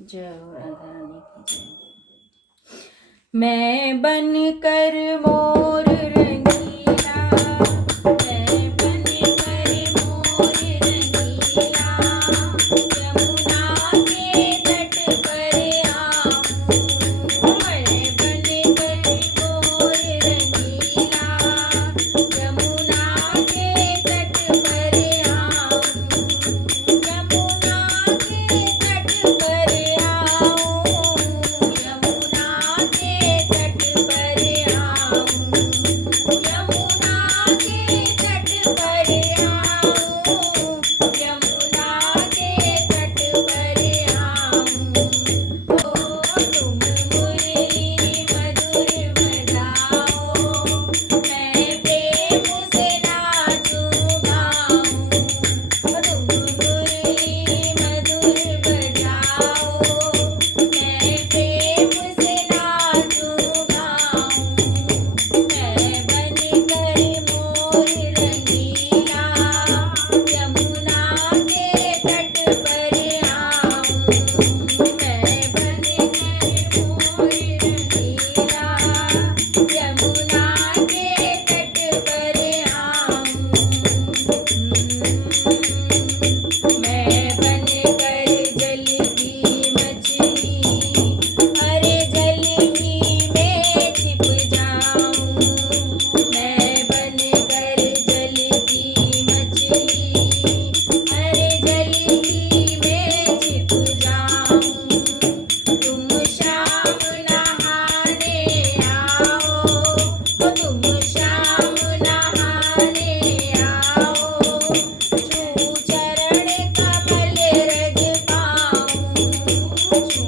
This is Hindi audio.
जय हो राधा रानी की जय। मैं बन कर मोर रंगीला, मैं बन कर मोर रंगीला, यमुना के तट पर आऊं। मैं बन कर मोर रंगीला, यमुना के तट पर आऊं। यमुना के तट पर आऊं, यमुना के तट पर आऊं, यमुना के तट पर आऊं, यमुना के तट पर आऊं। ओ तुम मुरली मधुर बजाओ, मैं प्रेम से नाचूं गाऊं। तुम मुरली मधुर बजाओ, मैं प्रेम से नाचूं गाऊं। मैं बन कर मोर रंगीला, यमुना के तट पर आऊं। मैं बन कर मोर रंगीला, यमुना के तट पर आऊं। मैं बन कर जल की मछली, अरे जल ही में छिप जाऊं। मैं बन कर जल की मछली, अरे जल ही में छिप जाऊं। तुम शाम नहाने आओ, तुम शाम नहाने आओ। छू चरण कमल रज पाऊं, छू